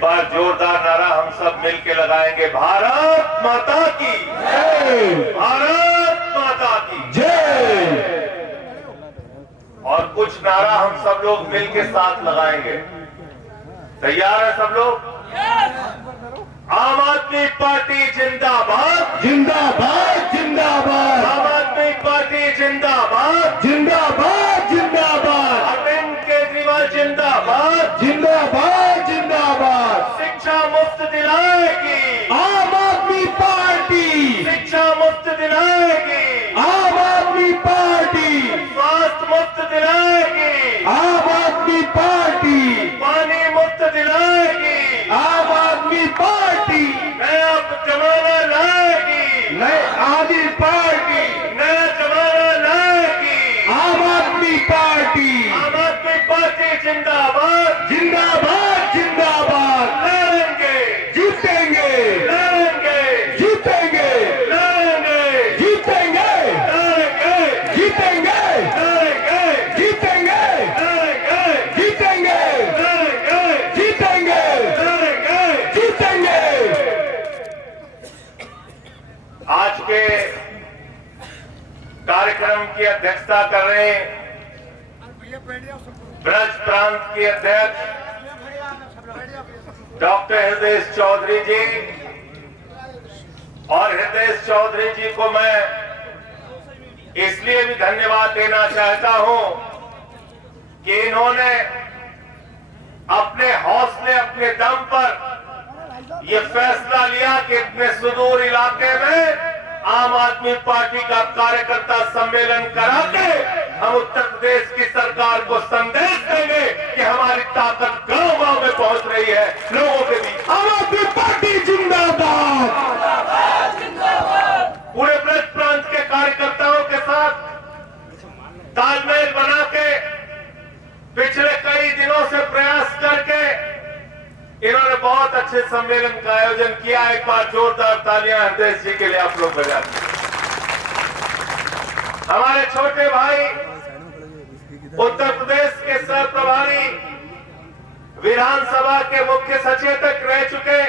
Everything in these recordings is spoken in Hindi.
एक बार जोरदार नारा हम सब मिलके लगाएंगे, भारत माता की जय, भारत माता की जय। और कुछ नारा हम सब लोग मिलके साथ लगाएंगे। तैयार है सब लोग? आम आदमी पार्टी जिंदाबाद, जिंदाबाद जिंदाबाद, आम आदमी पार्टी जिंदाबाद, जिंदाबाद जिंदाबाद, अरविंद केजरीवाल जिंदाबाद, जिंदाबाद जिंदाबाद। शिक्षा मुफ्त दिलाएगी आम आदमी पार्टी, शिक्षा मुफ्त दिलाएगी, आम आदमी पार्टी, स्वास्थ्य मुफ्त दिलाएगी, आम आदमी पार्टी, पानी मुफ्त दिलाएगी, आम आदमी पार्टी, नया जमाना लाएगी, नए आदमी पार्टी, नया जमाना लाएगी, आम आदमी पार्टी, आम आदमी पार्टी जिंदाबाद, जिंदाबाद जिंदाबाद। लड़ेंगे जीतेंगे, लड़ेंगे जीतेंगे, लड़ेंगे जीतेंगे, लड़ेंगे जीतेंगे, लड़ेंगे जीतेंगे, लड़ेंगे जीतेंगे, लड़ेंगे जीतेंगे, लड़ेंगे। जीतेंगे। आज के कार्यक्रम की अध्यक्षता कर रहे ब्रज प्रांत के अध्यक्ष डॉक्टर हृदय चौधरी जी, और हृदय चौधरी जी को मैं इसलिए भी धन्यवाद देना चाहता हूं कि इन्होंने अपने हौसले, अपने दम पर यह फैसला लिया कि इतने सुदूर इलाके में आम आदमी पार्टी का कार्यकर्ता सम्मेलन करा के हम उत्तर प्रदेश की सरकार को संदेश देंगे कि हमारी ताकत गांव-गांव में पहुंच रही है, लोगों के बीच। आम आदमी पार्टी जिंदाबाद, पूरे ब्रज प्रांत के कार्यकर्ताओं के साथ तालमेल बना के पिछले कई दिनों से प्रयास करके इन्होंने बहुत अच्छे सम्मेलन का आयोजन किया। एक बार जोरदार तालियां हृदय जी के लिए आप लोग बजा दें। हमारे छोटे भाई उत्तर प्रदेश के सह प्रभारी, विधानसभा के मुख्य सचेतक रह चुके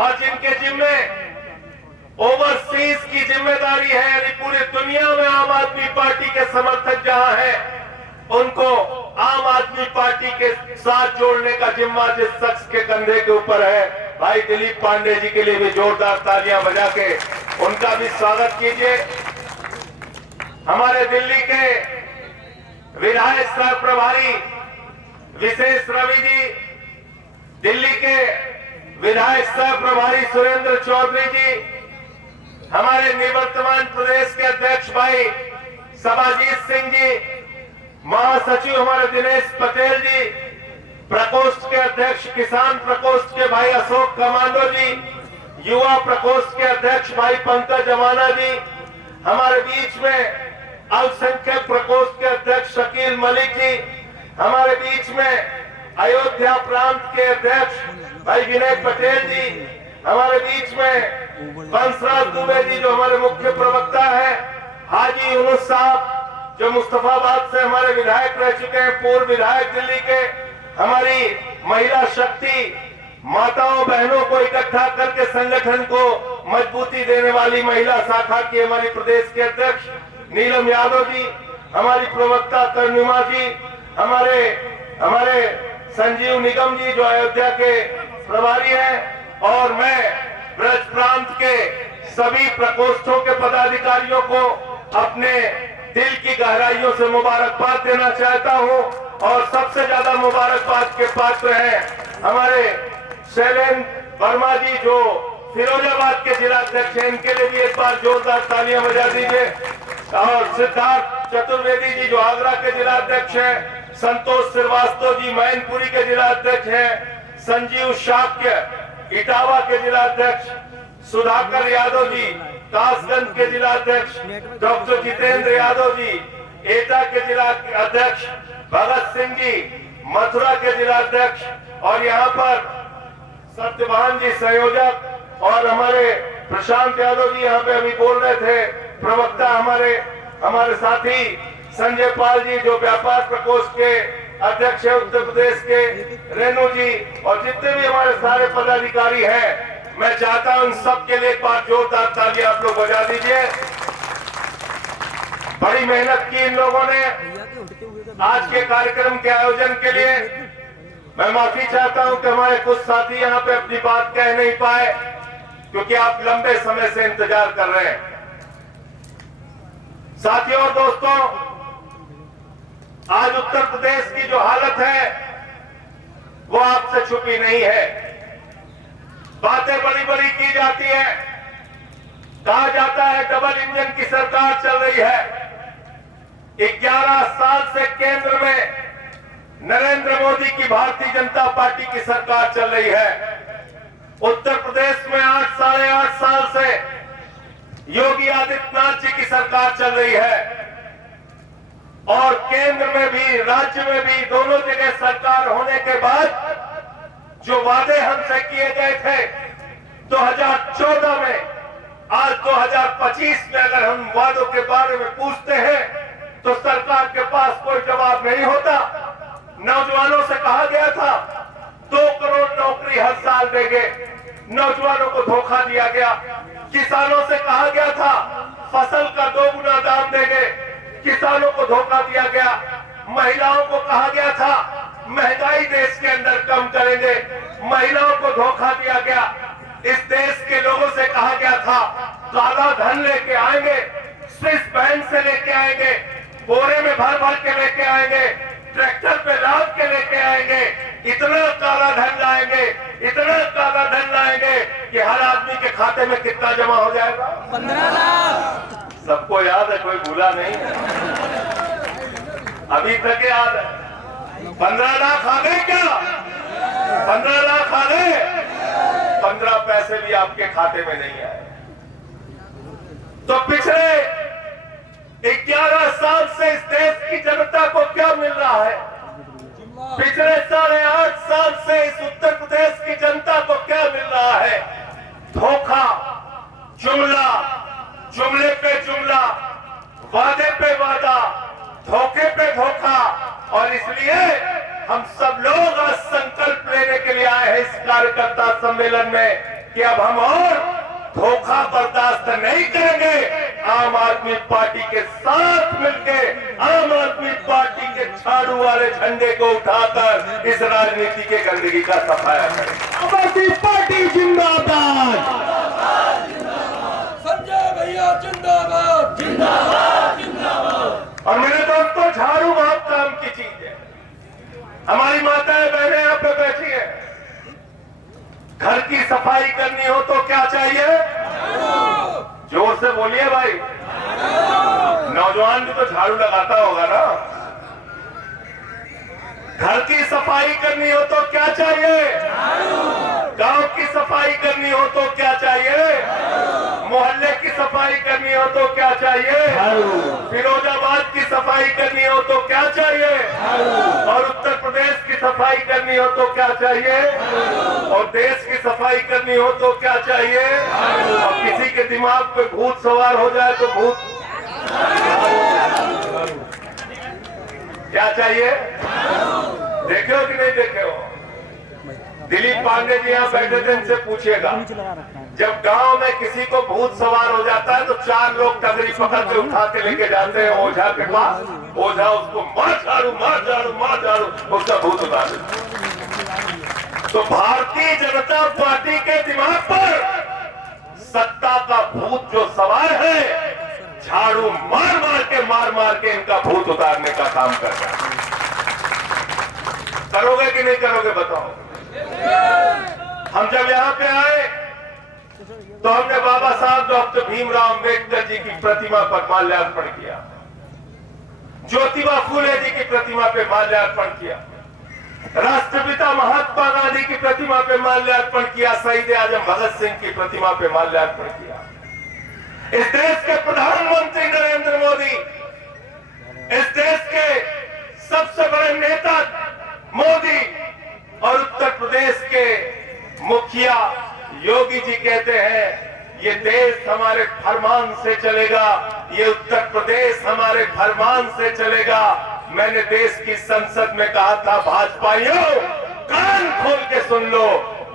और जिनके जिम्मे ओवरसीज की जिम्मेदारी है, यानी पूरी दुनिया में आम आदमी पार्टी के समर्थक जहां हैं, उनको आम आदमी पार्टी के साथ जोड़ने का जिम्मा जिस शख्स के कंधे के ऊपर है, भाई दिलीप पांडे जी के लिए भी जोरदार तालियां बजा के उनका भी स्वागत कीजिए। हमारे दिल्ली के विधायक सह प्रभारी विशेष रवि जी, दिल्ली के विधायक सह प्रभारी सुरेंद्र चौधरी जी, हमारे निवर्तमान प्रदेश के अध्यक्ष भाई सबाजीत सिंह जी, महासचिव हमारे दिनेश पटेल जी, प्रकोष्ठ के अध्यक्ष किसान प्रकोष्ठ के भाई अशोक कमांडो जी, युवा प्रकोष्ठ के अध्यक्ष भाई पंकज अमाना जी, हमारे बीच में अल्पसंख्यक प्रकोष्ठ के अध्यक्ष शकील मलिक जी, हमारे बीच में अयोध्या प्रांत के अध्यक्ष भाई विनय पटेल जी, हमारे बीच में बंसराज दुबे जी जो हमारे मुख्य प्रवक्ता है, हाजी यूनुस साहब जो मुस्तफाबाद से हमारे विधायक रह चुके हैं, पूर्व विधायक दिल्ली के, हमारी महिला शक्ति माताओं बहनों को इकट्ठा करके संगठन को मजबूती देने वाली महिला शाखा की हमारी प्रदेश के अध्यक्ष नीलम यादव जी, हमारी प्रवक्ता कर्णिमा जी, हमारे संजीव निगम जी जो अयोध्या के प्रभारी हैं, और मैं ब्रज प्रांत के सभी प्रकोष्ठों के पदाधिकारियों को अपने दिल की गहराइयों से मुबारकबाद देना चाहता हूं। और सबसे ज्यादा मुबारकबाद के पात्र हैं हमारे शैलेंद्र वर्मा जी जो फिरोजाबाद के जिला अध्यक्ष हैं, इनके लिए भी एक बार जोरदार तालियां बजा दीजिए। और सिद्धार्थ चतुर्वेदी जी जो आगरा के जिला अध्यक्ष हैं, संतोष श्रीवास्तव जी मैनपुरी के जिला अध्यक्ष हैं, संजीव शाक्य इटावा के जिला अध्यक्ष, सुधाकर यादव जी कासगंज के जिला अध्यक्ष, डॉक्टर जितेंद्र यादव जी एटा के जिला अध्यक्ष, भगत सिंह जी मथुरा के जिला अध्यक्ष, और यहाँ पर सत्यवान जी संयोजक, और हमारे प्रशांत यादव जी यहाँ पे अभी बोल रहे थे प्रवक्ता, हमारे साथी संजय पाल जी जो व्यापार प्रकोष्ठ के अध्यक्ष है उत्तर प्रदेश के रेणु जी और जितने भी हमारे सारे पदाधिकारी हैं, मैं चाहता हूं इन सब के लिए एक बार जोरदार ताली आप लोग बजा दीजिए। बड़ी मेहनत की इन लोगों ने आज के कार्यक्रम के आयोजन के लिए। मैं माफी चाहता हूं कि हमारे कुछ साथी यहां पे अपनी बात कह नहीं पाए, क्योंकि आप लंबे समय से इंतजार कर रहे हैं। साथियों और दोस्तों, आज उत्तर प्रदेश की जो हालत है वो आपसे छुपी नहीं है। बातें बड़ी बड़ी की जाती है, कहा जाता है डबल इंजन की सरकार चल रही है। 11 साल से केंद्र में नरेंद्र मोदी की भारतीय जनता पार्टी की सरकार चल रही है। उत्तर प्रदेश में 8 साढ़े 8 साल से योगी आदित्यनाथ जी की सरकार चल रही है और केंद्र में भी राज्य में भी दोनों जगह सरकार होने के बाद जो वादे हमसे किए गए थे 2014 में, आज 2025 में अगर हम वादों के बारे में पूछते हैं तो सरकार के पास कोई जवाब नहीं होता। नौजवानों से कहा गया था 2 करोड़ नौकरी हर साल देंगे, नौजवानों को धोखा दिया गया। किसानों से कहा गया था फसल का 2 गुना दाम देंगे, किसानों को धोखा दिया गया। महिलाओं को कहा गया था महंगाई देश के अंदर कम करेंगे, महिलाओं को धोखा दिया गया। इस देश के लोगों से कहा गया था काला धन लेके आएंगे, स्विस बैंक से लेके आएंगे, बोरे में भर भर के लेके आएंगे, ट्रैक्टर पे लाद के लेके आएंगे, इतना काला धन लाएंगे, इतना काला धन लाएंगे कि हर आदमी के खाते में कितना जमा हो जाएगा? 15 लाख। सबको याद है, कोई भूला नहीं है, अभी तक याद है। 15 लाख आ गए क्या? 15 लाख आ गए? 15 पैसे भी आपके खाते में नहीं आए। तो पिछले 11 साल से इस देश की जनता को क्या मिल रहा है? पिछले 8.5 साल से इस उत्तर प्रदेश की जनता को क्या मिल रहा है? धोखा, जुमला, जुमले पे जुमला, वादे पे वादा, धोखे पे धोखा। और इसलिए हम सब लोग आज संकल्प लेने के लिए आए हैं इस कार्यकर्ता सम्मेलन में कि अब हम और धोखा बर्दाश्त नहीं करेंगे। आम आदमी पार्टी के साथ मिलकर आम आदमी पार्टी के झाड़ू वाले झंडे को उठाकर इस राजनीति के गंदगी का सफाया करें। आम आदमी पार्टी जिंदाबाद। संजय भैया जिंदाबाद, जिंदाबाद, जिंदाबाद। और मेरे दोस्तों, झाड़ू बहुत काम की चीज है। हमारी माताएं बहनें यहाँ पे बैठी है, घर की सफाई करनी हो तो क्या चाहिए? जोर से बोलिए भाई। नौजवान भी तो झाड़ू लगाता होगा ना। घर की सफाई करनी हो तो क्या चाहिए? गांव की सफाई करनी हो तो क्या चाहिए? मोहल्ले की सफाई करनी हो तो क्या चाहिए? फिरोजाबाद की सफाई करनी हो तो क्या चाहिए? और उत्तर प्रदेश की सफाई करनी हो तो क्या चाहिए? और देश की सफाई करनी हो तो क्या चाहिए? और किसी के दिमाग पे भूत सवार हो जाए तो भूत क्या चाहिए? देखे हो कि नहीं देखे हो? दिलीप पांडे जी यहाँ बैठे थे, इनसे पूछिएगा, जब गांव में किसी को भूत सवार हो जाता है तो 4 लोग टगरी पकड़ के उठा के लेके जाते हैं ओझा के पास। ओझा उसको मार झाड़ू, मार झाड़ू, मार झाड़ू, उसका भूत उतार देता। तो भारतीय जनता पार्टी के दिमाग पर सत्ता का भूत जो सवार है, झाड़ू मार मार के इनका भूत उतारने का काम कर रहा है। करोगे कि नहीं करोगे बताओ? हम जब यहाँ पे आए तो हमने बाबा साहब डॉक्टर भीमराव अम्बेडकर जी की प्रतिमा पर माल्यार्पण किया, ज्योतिबा फूले जी की प्रतिमा पे माल्यार्पण किया, राष्ट्रपिता महात्मा गांधी की प्रतिमा पे माल्यार्पण किया, शहीद आजम भगत सिंह की प्रतिमा पे माल्यार्पण किया। इस देश के प्रधानमंत्री नरेंद्र मोदी, इस देश के सबसे बड़े नेता मोदी और उत्तर प्रदेश के मुखिया योगी जी कहते हैं ये देश हमारे फरमान से चलेगा, ये उत्तर प्रदेश हमारे फरमान से चलेगा। मैंने देश की संसद में कहा था, भाजपाइयों कान खोल के सुन लो,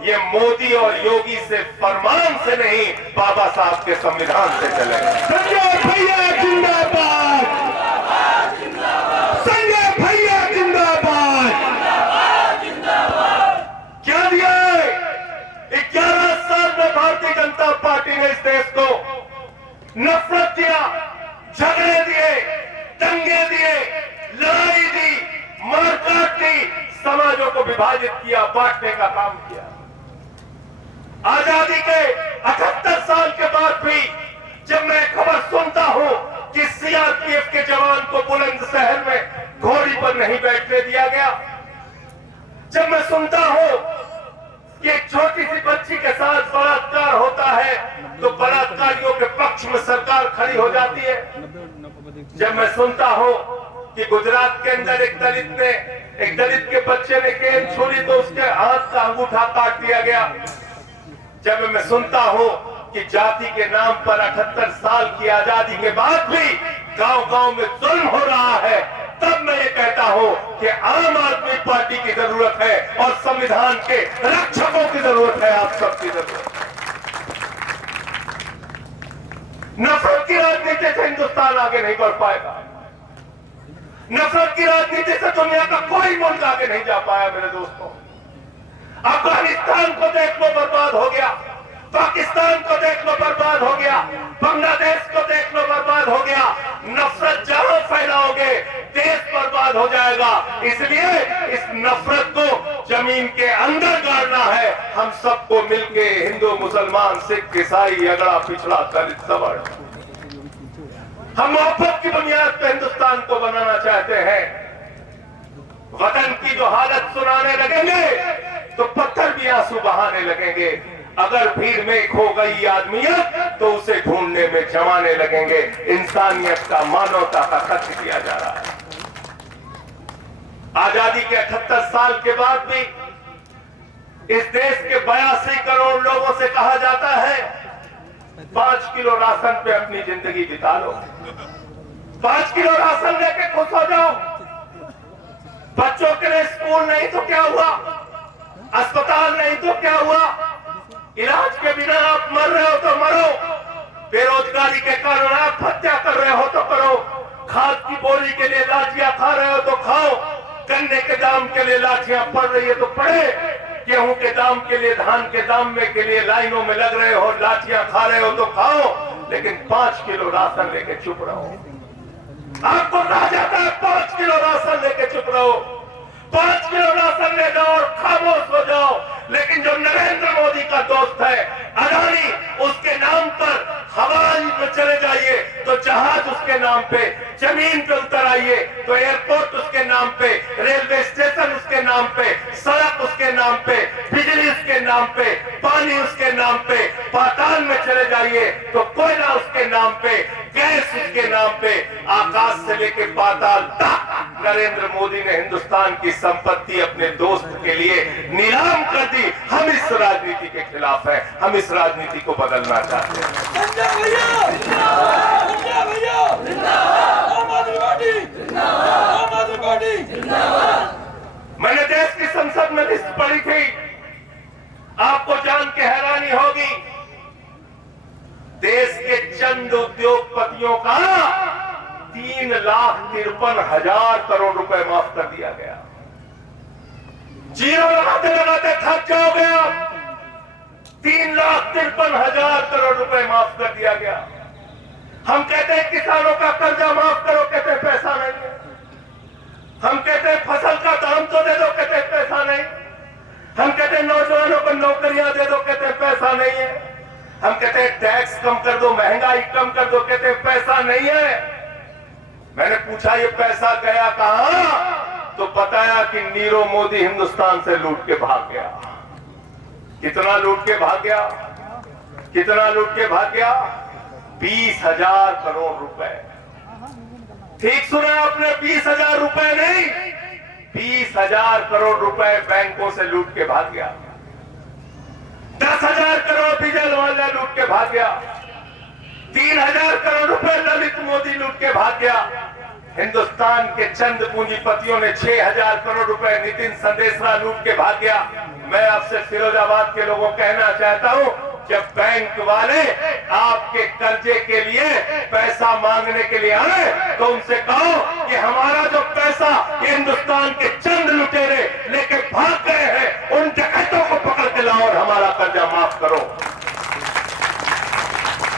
ये मोदी और योगी से फरमान से नहीं, बाबा साहब के संविधान से चलेगा। संजय भैया जिंदाबाद, संजय भैया जिंदाबाद। क्या दिया है 11 साल में भारतीय जनता पार्टी ने इस देश को? नफरत दिया, झगड़े दिए, दंगे दिए, लड़ाई दी, मारकाट दी, समाजों को विभाजित किया, बांटने का काम किया। आजादी के 78 साल के बाद भी जब मैं खबर सुनता हूं कि सीआरपीएफ के जवान को बुलंदशहर में घोड़ी पर नहीं बैठने दिया गया, जब मैं सुनता हूं कि एक छोटी सी बच्ची के साथ बलात्कार होता है तो बलात्कारियों के पक्ष में सरकार खड़ी हो जाती है, जब मैं सुनता हूं कि गुजरात के अंदर एक दलित के बच्चे ने केन छोड़ी तो उसके हाथ का अंगूठा काट दिया गया, जब मैं सुनता हूं कि जाति के नाम पर 78 साल की आजादी के बाद भी गांव-गांव में जुल्म हो रहा है, तब मैं ये कहता हूं कि आम आदमी पार्टी की जरूरत है और संविधान के रक्षकों की जरूरत है, आप सबकी जरूरत है। नफरत की राजनीति से हिंदुस्तान आगे नहीं बढ़ पाएगा। नफरत की राजनीति से दुनिया का कोई मुल्क आगे नहीं जा पाया मेरे दोस्तों। अफगानिस्तान को देख लो, बर्बाद हो गया। पाकिस्तान को देख लो, बर्बाद हो गया। बांग्लादेश को देख लो, बर्बाद हो गया। नफरत जहां फैलाओगे देश बर्बाद हो जाएगा। इसलिए इस नफरत को जमीन के अंदर गाड़ना है। हम सबको मिलके, हिंदू, मुसलमान, सिख, ईसाई, अगड़ा, पिछड़ा, दलित, सवर्ण, हम मोहब्बत की बुनियाद पर हिंदुस्तान को बनाना चाहते हैं। वतन की जो हालत सुनाने लगेंगे तो पत्थर भी आंसू बहाने लगेंगे। अगर भीड़ में खो गई आदमियत तो उसे ढूंढने में जमाने लगेंगे। इंसानियत का, मानवता का कत्ल किया जा रहा है। आजादी के 78 साल के बाद भी इस देश के 82 करोड़ लोगों से कहा जाता है 5 किलो राशन पे अपनी जिंदगी बिता लो। 5 किलो राशन लेके खुश हो जाओ। बच्चों के लिए स्कूल नहीं तो क्या हुआ, अस्पताल नहीं तो क्या हुआ, इलाज के बिना आप मर रहे हो तो मरो, बेरोजगारी के कारण आप हत्या कर रहे हो तो करो, खाद की बोरी के लिए लाठियां खा रहे हो तो खाओ, गन्ने के दाम के लिए लाठियां पड़ रही है तो पड़े, गेहूं के दाम के लिए, धान के दाम में के लिए लाइनों में लग रहे हो, लाठियां खा रहे हो तो खाओ, लेकिन 5 किलो राशन लेके चुप रहो। आपको कहा जाता है 5 किलो राशन लेके चुप रहो। 5 किलो राशन ले जाओ और खामोश हो जाओ। लेकिन जो नरेंद्र मोदी का दोस्त है अडानी, उसके नाम पर हवाई में चले जाइए तो जहाज उसके नाम पे, जमीन पे उतर आइए तो एयरपोर्ट उसके नाम पे, रेलवे स्टेशन उसके नाम पे, सड़क उसके नाम पे, बिजली उसके नाम पे, पानी उसके नाम पे, पाताल में चले जाइए तो कोयला उसके नाम पे, गैस उसके नाम पे, आकाश से लेके पाताल तक नरेंद्र मोदी ने हिंदुस्तान की संपत्ति अपने दोस्त के लिए नीलाम कर दी। हम इस राजनीति के खिलाफ हैं, हम इस राजनीति को बदलना चाहते हैं। संजय भैया जिंदाबाद, संजय भैया जिंदाबाद, आम आदमी पार्टी जिंदाबाद, आम आदमी पार्टी जिंदाबाद। मैंने देश की संसद में लिस्ट पढ़ी थी, आपको जान के हैरानी होगी, देश के चंद उद्योगपतियों का 3,53,000 करोड़ रुपए माफ कर दिया गया। जीरो लगाते लगाते थक जाओगे आप। 3,53,000 करोड़ रुपए माफ कर दिया गया। हम कहते हैं किसानों का कर्जा माफ करो, कहते हैं पैसा नहीं है। हम कहते हैं फसल का दाम तो दे दो, कहते हैं पैसा नहीं। हम कहते हैं नौजवानों को नौकरियां दे दो, कहते हैं पैसा नहीं है। हम कहते हैं टैक्स कम कर दो, महंगाई कम कर दो, कहते हैं पैसा नहीं है। मैंने पूछा ये पैसा गया कहां, तो बताया कि नीरव मोदी हिंदुस्तान से लूट के भाग गया। कितना लूट के भाग गया, कितना लूट के भाग गया? 20,000 करोड़ रुपए। ठीक सुना आपने, 20,000 रुपए नहीं, 20,000 करोड़ रुपए बैंकों से लूट के भाग गया। 10,000 करोड़ डीजल वाला लूट के भाग गया। 3,000 करोड़ रुपए ललित मोदी लूट के भाग गया। हिंदुस्तान के चंद पूंजीपतियों ने 6,000 करोड़ रुपए नितिन संदेशरा लूट के भाग गया। मैं आपसे फिरोजाबाद के लोगों को कहना चाहता हूं, जब बैंक वाले आपके कर्जे के लिए पैसा मांगने के लिए आए तो उनसे कहो कि हमारा जो पैसा ये हिंदुस्तान के चंद लुटेरे लेके भाग गए हैं, उन डकैतों को पकड़ के लाओ और हमारा कर्जा माफ करो।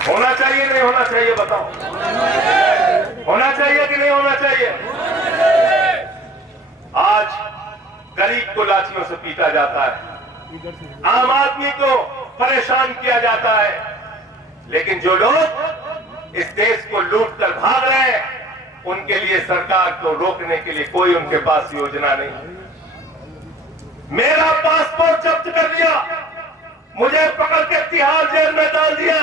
होना चाहिए नहीं होना चाहिए बताओ? होना चाहिए कि नहीं होना चाहिए? आज गरीब को लाठियों से पीटा जाता है, आम आदमी को परेशान किया जाता है, लेकिन जो लोग इस देश को लूट कर भाग रहे हैं उनके लिए सरकार को रोकने के लिए कोई उनके पास योजना नहीं। मेरा पासपोर्ट जब्त कर लिया, मुझे पकड़ के तिहाड़ जेल में डाल दिया,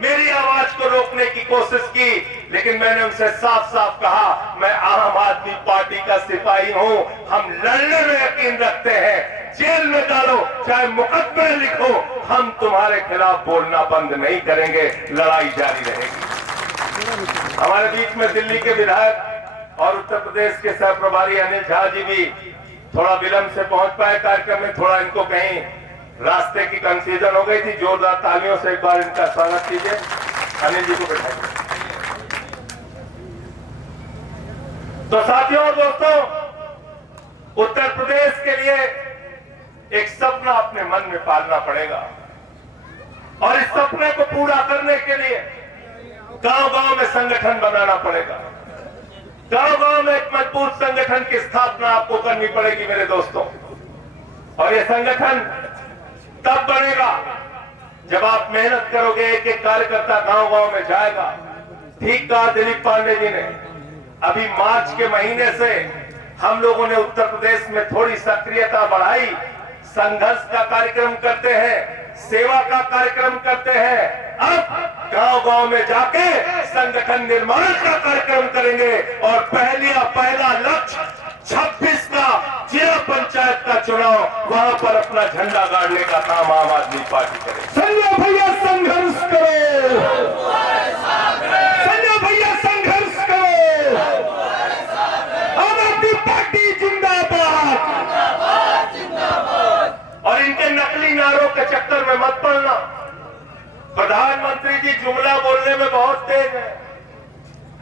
मेरी आवाज को रोकने की कोशिश की, लेकिन मैंने उनसे साफ साफ कहा मैं आम आदमी पार्टी का सिपाही हूं, हम लड़ने में यकीन रखते हैं, जेल में डालो चाहे मुकदमे लिखो, हम तुम्हारे खिलाफ बोलना बंद नहीं करेंगे, लड़ाई जारी रहेगी। हमारे बीच में दिल्ली के विधायक और उत्तर प्रदेश के सह प्रभारी अनिल झा जी भी थोड़ा विलंब से पहुंच पाए कार्यक्रम में, थोड़ा इनको कहीं रास्ते की कंफ्यूजन हो गई थी। जोरदार तालियों से एक बार इनका स्वागत कीजिए। अनिल जी को बैठाइए। तो साथियों और दोस्तों, उत्तर प्रदेश के लिए एक सपना अपने मन में पालना पड़ेगा और इस सपने को पूरा करने के लिए गांव-गांव में संगठन बनाना पड़ेगा। गांव-गांव में एक मजबूत संगठन की स्थापना आपको करनी पड़ेगी मेरे दोस्तों, और यह संगठन तब बनेगा जब आप मेहनत करोगे। एक एक कार्यकर्ता गांव-गांव में जाएगा। ठीक कहा दिलीप पांडे जी ने, अभी मार्च के महीने से हम लोगों ने उत्तर प्रदेश में थोड़ी सक्रियता बढ़ाई, संघर्ष का कार्यक्रम करते हैं, सेवा का कार्यक्रम करते हैं। अब गांव-गांव में जाके संगठन निर्माण का कार्यक्रम करेंगे और पहला लक्ष्य 26 का जिला पंचायत का चुनाव, वहां पर अपना झंडा गाड़ने का काम आम आदमी पार्टी करे। संजय भैया संघर्ष करो, संजय भैया संघर्ष करो, आम आदमी पार्टी जिंदाबाद। और इनके नकली नारों के चक्कर में मत पड़ना। प्रधानमंत्री जी जुमला बोलने में बहुत तेज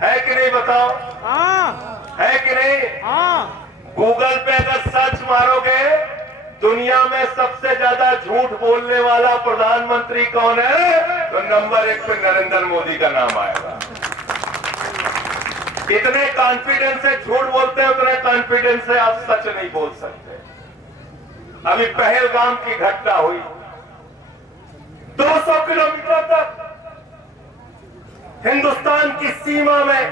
है कि नहीं बताओ? है कि नहीं? गूगल पे अगर सर्च मारोगे दुनिया में सबसे ज्यादा झूठ बोलने वाला प्रधानमंत्री कौन है, तो नंबर 1 पे नरेंद्र मोदी का नाम आएगा। इतने कॉन्फिडेंस से झूठ बोलते हैं, उतने कॉन्फिडेंस से आप सच नहीं बोल सकते। अभी पहलगाम की घटना हुई, 200 किलोमीटर तक हिंदुस्तान की सीमा में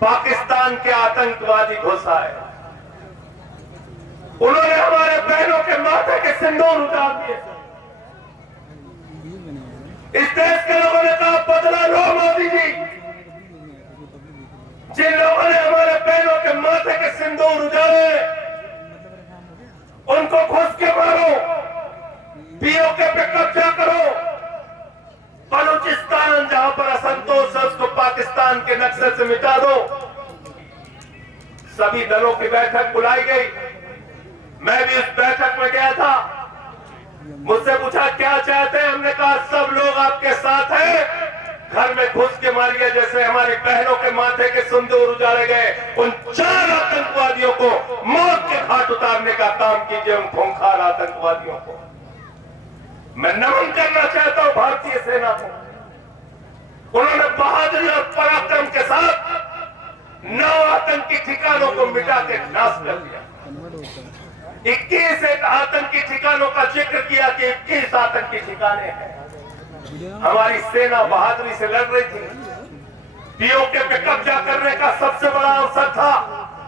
पाकिस्तान के आतंकवादी घुस आए। उन्होंने हमारे बहनों के माथे के सिंदूर उतार दिए। इस देश के लोगों ने कहा बदला लो मोदी जी। जिन लोगों ने हमारे बहनों के माथे के सिंदूर उजाड़े उनको घुस के मारो, पीओके पे कब्जा करो। बलूचिस्तान जहां पर असंतोष है उसको पाकिस्तान के नक्शे से मिटा दो। सभी दलों की बैठक बुलाई गई, मैं भी उस बैठक में गया था। मुझसे पूछा क्या चाहते हैं, हमने कहा सब लोग आपके साथ हैं, घर में घुस के मारिए जैसे हमारी बहनों के माथे के सिंदूर उजाड़े गए। उन 4 आतंकवादियों को मौत के घाट उतारने का काम कीजिए, उन खूंखार आतंकवादियों को। मैं नमन करना चाहता हूं भारतीय सेना को, उन्होंने बहादुरी और पराक्रम के साथ 9 आतंकी ठिकानों को मिटा के नाश कर दिया। 21 एक आतंकी ठिकानों का जिक्र किया कि 21 आतंकी ठिकाने हैं। हमारी सेना बहादुरी से लड़ रही थी। पीओके पे कब्जा करने का सबसे बड़ा अवसर था।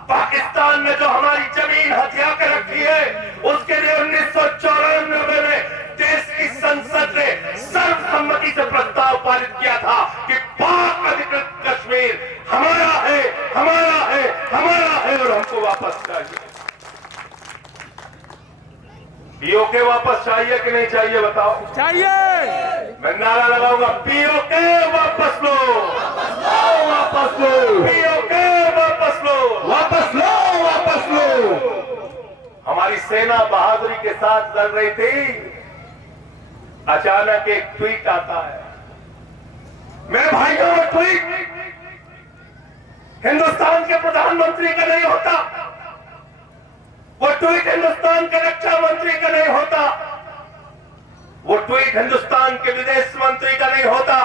पाकिस्तान ने जो हमारी जमीन हथिया के रखी है, उसके लिए 1994 में देश की संसद ने सर्वसम्मति से प्रस्ताव पारित किया था कि पाक अधिकृत कश्मीर हमारा है, हमारा है, हमारा है और हमको वापस चाहिए। पीओके वापस चाहिए कि नहीं चाहिए बताओ? चाहिए। मैं नारा लगाऊंगा, पीओके वापस लो, वापस लो, पीओके हमारी सेना बहादुरी के साथ लड़ रही थी, अचानक एक ट्वीट आता है। मेरे भाइयों, वो ट्वीट हिंदुस्तान के प्रधानमंत्री का नहीं होता, वो ट्वीट हिंदुस्तान के रक्षा मंत्री का नहीं होता, वो ट्वीट हिंदुस्तान के विदेश मंत्री का नहीं होता,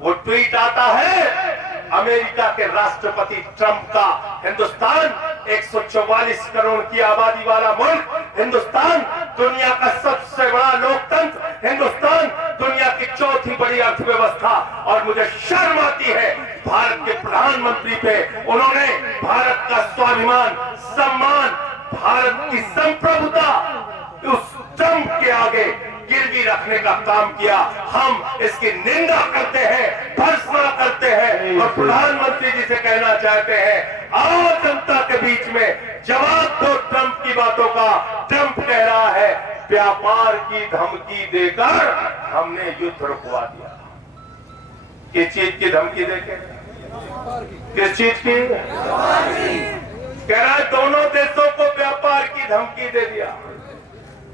वो ट्वीट आता है अमेरिका के राष्ट्रपति ट्रंप का। हिंदुस्तान 144 करोड़ की आबादी वाला मुल्क, हिंदुस्तान दुनिया का सबसे बड़ा लोकतंत्र, हिंदुस्तान दुनिया की चौथी बड़ी अर्थव्यवस्था, और मुझे शर्म आती है भारत के प्रधानमंत्री पे। उन्होंने भारत का स्वाभिमान, सम्मान, भारत की संप्रभुता उस ट्रंप के आगे गिरवी रखने का काम किया। हम इसकी निंदा करते हैं, भर्त्सना करते हैं, और प्रधानमंत्री जी से कहना चाहते हैं, आओ जनता के बीच में जवाब दो ट्रंप की बातों का। ट्रंप कह रहा है व्यापार की धमकी देकर हमने युद्ध रुकवा दिया। किस चीज की धमकी देके? किस चीज की? कह रहा है दोनों देशों को व्यापार की धमकी दे दिया।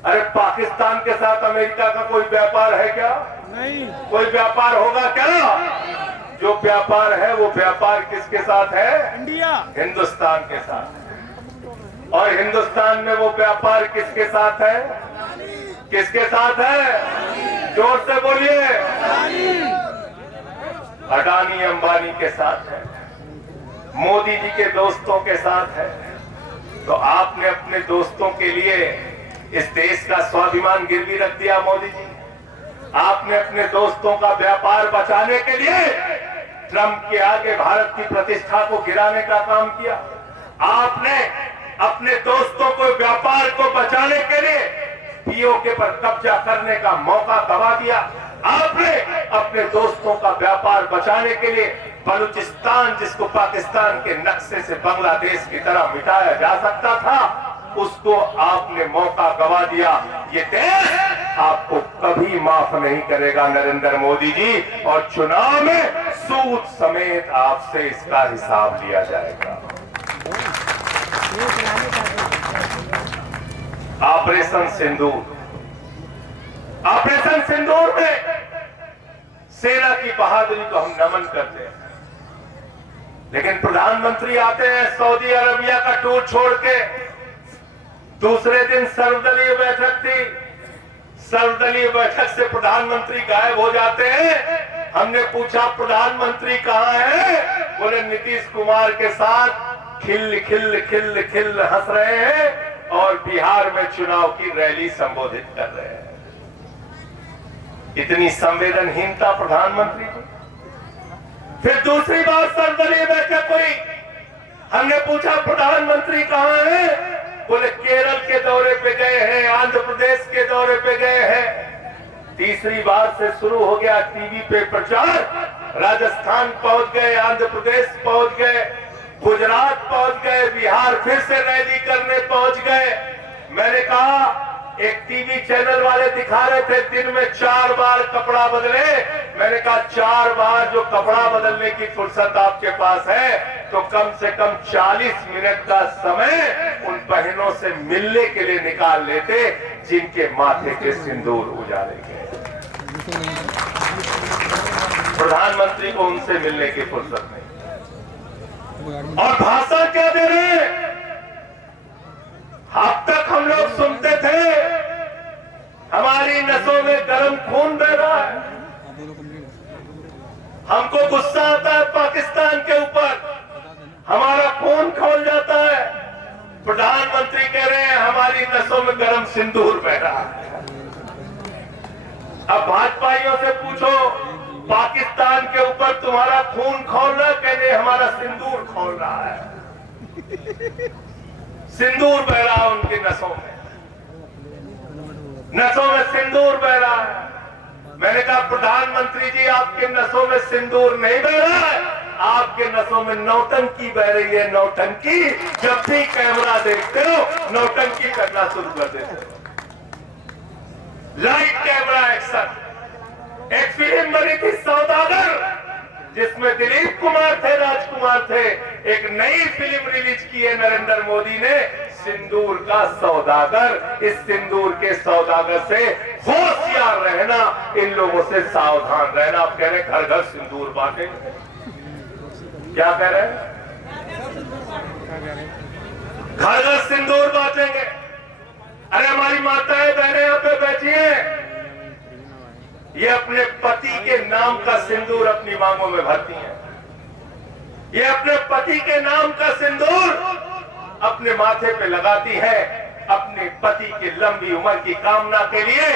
अरे पाकिस्तान के साथ अमेरिका का कोई व्यापार है क्या? नहीं। कोई व्यापार होगा क्या? जो व्यापार है वो व्यापार किसके साथ है? इंडिया, हिंदुस्तान के साथ। और हिंदुस्तान में वो व्यापार किसके साथ है? किसके साथ है? जोर से बोलिए। अडानी अंबानी के साथ है, मोदी जी के दोस्तों के साथ है। तो आपने अपने दोस्तों के लिए इस देश का स्वाभिमान गिरवी रख दिया। मोदी जी, आपने अपने दोस्तों का व्यापार बचाने के लिए ट्रंप के आगे भारत की प्रतिष्ठा को गिराने का काम किया। आपने अपने दोस्तों को व्यापार को बचाने के लिए पीओके पर कब्जा करने का मौका गवा दिया। आपने अपने दोस्तों का व्यापार बचाने के लिए बलूचिस्तान, जिसको पाकिस्तान के नक्शे से बांग्लादेश की तरह मिटाया जा सकता था, उसको आपने मौका गवा दिया। ये देश आपको कभी माफ नहीं करेगा नरेंद्र मोदी जी, और चुनाव में सूद समेत आपसे इसका हिसाब लिया जाएगा। ऑपरेशन सिंदूर, ऑपरेशन सिंदूर में सेना की बहादुरी को हम नमन करते हैं, लेकिन प्रधानमंत्री आते हैं सऊदी अरबिया का टूर छोड़ के। दूसरे दिन सर्वदलीय बैठक थी, सर्वदलीय बैठक से प्रधानमंत्री गायब हो जाते हैं। हमने पूछा प्रधानमंत्री कहाँ है? बोले नीतीश कुमार के साथ खिल खिल खिल खिल हंस रहे हैं और बिहार में चुनाव की रैली संबोधित कर रहे हैं। इतनी संवेदनहीनता प्रधानमंत्री की। फिर दूसरी बार सर्वदलीय बैठक हुई, हमने पूछा प्रधानमंत्री कहाँ है? बोले केरल के दौरे पे गए हैं, आंध्र प्रदेश के दौरे पे गए हैं। तीसरी बार से शुरू हो गया टीवी पे प्रचार, राजस्थान पहुंच गए, आंध्र प्रदेश पहुंच गए, गुजरात पहुंच गए, बिहार फिर से रैली करने पहुंच गए। मैंने कहा, एक टीवी चैनल वाले दिखा रहे थे दिन में 4 बार कपड़ा बदले। मैंने कहा 4 बार जो कपड़ा बदलने की फुर्सत आपके पास है, तो कम से कम 40 मिनट का समय उन बहनों से मिलने के लिए निकाल लेते जिनके माथे के सिंदूर उजाले गए। प्रधानमंत्री को उनसे मिलने की फुर्सत नहीं। और भाषण क्या दे रहे हैं? अब तक हम लोग सुनते थे हमारी नसों में गर्म खून बह रहा है, हमको गुस्सा आता है पाकिस्तान के ऊपर, हमारा खून खौल जाता है। प्रधानमंत्री कह रहे हैं हमारी नसों में गर्म सिंदूर बह रहा है। अब भाजपाइयों से पूछो पाकिस्तान के ऊपर तुम्हारा खून खौल रहा है? कहने हमारा सिंदूर खौल रहा है। सिंदूर बह रहा है उनकी नसों में, नसों में सिंदूर बह रहा है। मैंने कहा प्रधानमंत्री जी आपके नसों में सिंदूर नहीं बह रहा है, आपके नसों में नौटंकी बह रही है। नौटंकी, जब भी कैमरा देखते हो नौटंकी करना शुरू कर देते हो। Light camera action. एक फिल्म बनी थी सौदागर, जिसमें दिलीप कुमार थे, राजकुमार थे। एक नई फिल्म रिलीज की है नरेंद्र मोदी ने, सिंदूर का सौदागर। इस सिंदूर के सौदागर से होशियार रहना, इन लोगों से सावधान रहना। आप कह रहे हैं घर घर सिंदूर बांटेंगे, क्या कह रहे हैं? घर घर सिंदूर बांटेंगे। अरे हमारी माताएं बहनें यहाँ पे बैठी हैं, ये अपने पति के नाम का सिंदूर अपनी मांगों में भरती हैं। ये अपने पति के नाम का सिंदूर अपने माथे पे लगाती है, अपने पति की लंबी उम्र की कामना के लिए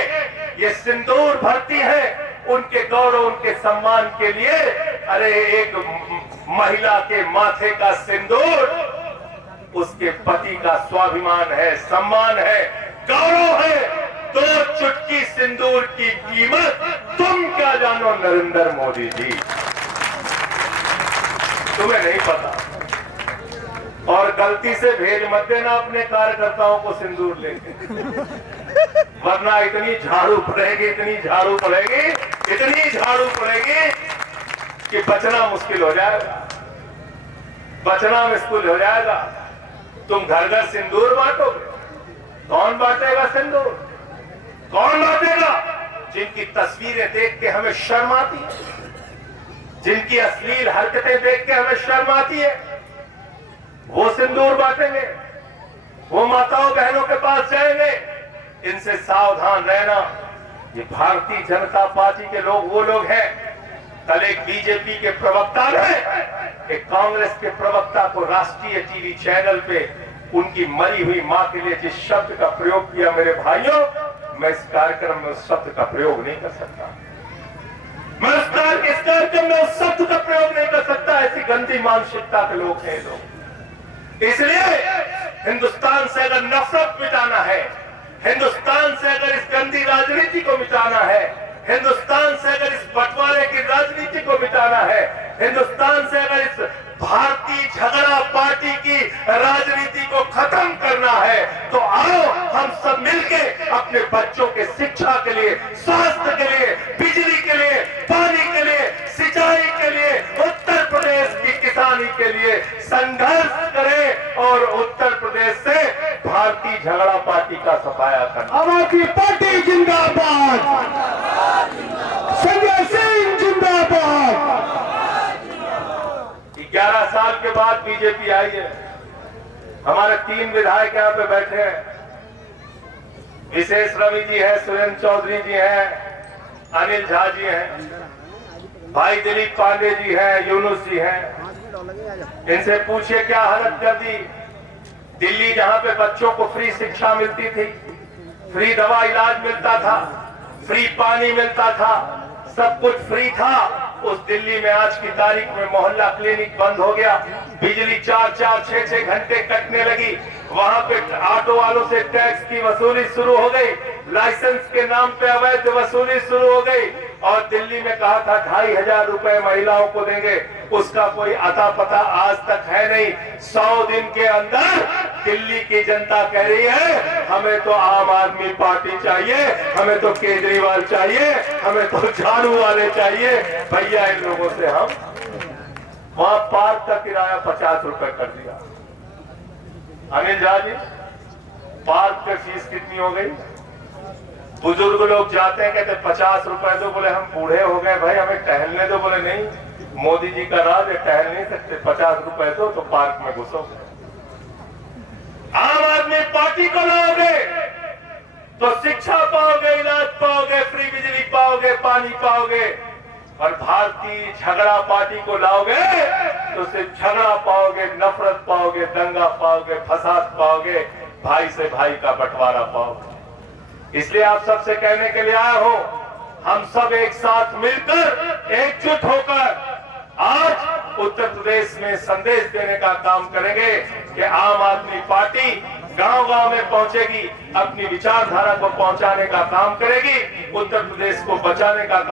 ये सिंदूर भरती है, उनके गौरव उनके सम्मान के लिए। अरे एक महिला के माथे का सिंदूर उसके पति का स्वाभिमान है, सम्मान है, गौरव है। 2 चुटकी सिंदूर की कीमत तुम क्या जानो नरेंद्र मोदी जी, तुम्हें नहीं पता। और गलती से भेज मत देना अपने कार्यकर्ताओं को सिंदूर लेके, वरना इतनी झाड़ू पड़ेगी, इतनी झाड़ू पड़ेगी, इतनी झाड़ू पड़ेगी कि बचना मुश्किल हो जाएगा, बचना मुश्किल हो जाएगा। तुम घर घर सिंदूर बांटोगे, कौन बांटेगा सिंदूर? कौन बांटेगा? जिनकी तस्वीरें देख के हमें शर्म आती है, जिनकी अश्लील हरकतें देख के हमें शर्म आती है, वो सिंदूर बांटेंगे, वो माताओं बहनों के पास जाएंगे। इनसे सावधान रहना। ये भारतीय जनता पार्टी के लोग वो लोग हैं। कल एक बीजेपी के प्रवक्ता ने एक कांग्रेस के प्रवक्ता को राष्ट्रीय टीवी चैनल पे उनकी मरी हुई मां के लिए जिस शब्द का प्रयोग किया, मेरे भाइयों, मैं इस कार्यक्रम में उस शब्द का प्रयोग नहीं कर सकता। मैं इस कार्यक्रम में उस शब्द का प्रयोग नहीं कर सकता। ऐसी गंदी मानसिकता के लोग हैं लोग। इसलिए हिंदुस्तान से अगर नफरत मिटाना है, हिंदुस्तान से अगर इस गंदी राजनीति को मिटाना है, हिंदुस्तान से अगर इस बंटवारे की राजनीति को मिटाना है, हिंदुस्तान से अगर इस भारतीय झगड़ा पार्टी की राजनीति को खत्म करना है, तो आओ हम सब मिलके अपने बच्चों के शिक्षा के लिए, स्वास्थ्य के लिए, बिजली के लिए, पानी के लिए, सिंचाई के लिए, उत्तर प्रदेश की किसानी के लिए संघर्ष करें और उत्तर प्रदेश से भारतीय झगड़ा पार्टी का सफाया करना। आम आदमी पार्टी जिंदाबाद, संजय सिंह जिंदाबाद। 11 साल के बाद बीजेपी आई है। हमारे 3 विधायक यहाँ पे बैठे हैं, विशेष रवि जी है, सुरेंद्र चौधरी जी हैं, अनिल झा जी हैं, भाई दिलीप पांडे जी हैं, यूनुस जी हैं। इनसे पूछिए क्या हालत कर दी। दिल्ली जहां पे बच्चों को फ्री शिक्षा मिलती थी, फ्री दवा इलाज मिलता था, फ्री पानी मिलता था, सब कुछ फ्री था, उस दिल्ली में आज की तारीख में मोहल्ला क्लिनिक बंद हो गया। बिजली 4-4, 6-6 घंटे कटने लगी। वहां पे ऑटो वालों से टैक्स की वसूली शुरू हो गई, लाइसेंस के नाम पे अवैध वसूली शुरू हो गई। और दिल्ली में कहा था 2,500 रुपए महिलाओं को देंगे, उसका कोई अता पता आज तक है नहीं। 100 दिन के अंदर दिल्ली की जनता कह रही है हमें तो आम आदमी पार्टी चाहिए, हमें तो केजरीवाल चाहिए, हमें तो झाड़ू वाले चाहिए। भैया इन लोगों से हम वहां पार्क का किराया 50 रुपए कर दिया। अनिल झा जी, पार्क की फीस कितनी हो गई? बुजुर्ग लोग जाते हैं, कहते 50 रुपए दो, बोले हम बूढ़े हो गए भाई, हमें टहलने दो। बोले नहीं, मोदी जी का राज है, टहल नहीं सकते, 50 रुपए दो तो पार्क में घुसोगे। आम आदमी पार्टी को लाओगे तो शिक्षा पाओगे, इलाज पाओगे, फ्री बिजली पाओगे, पानी पाओगे। और भारतीय झगड़ा पार्टी को लाओगे तो सिर्फ झगड़ा पाओगे, नफरत पाओगे, दंगा पाओगे, फसाद पाओगे, भाई से भाई का बंटवारा पाओगे। इसलिए आप सबसे कहने के लिए आया हूं, हम सब एक साथ मिलकर, एकजुट होकर आज उत्तर प्रदेश में संदेश देने का काम करेंगे कि आम आदमी पार्टी गांव-गांव में पहुंचेगी, अपनी विचारधारा को पहुंचाने का काम करेगी, उत्तर प्रदेश को बचाने का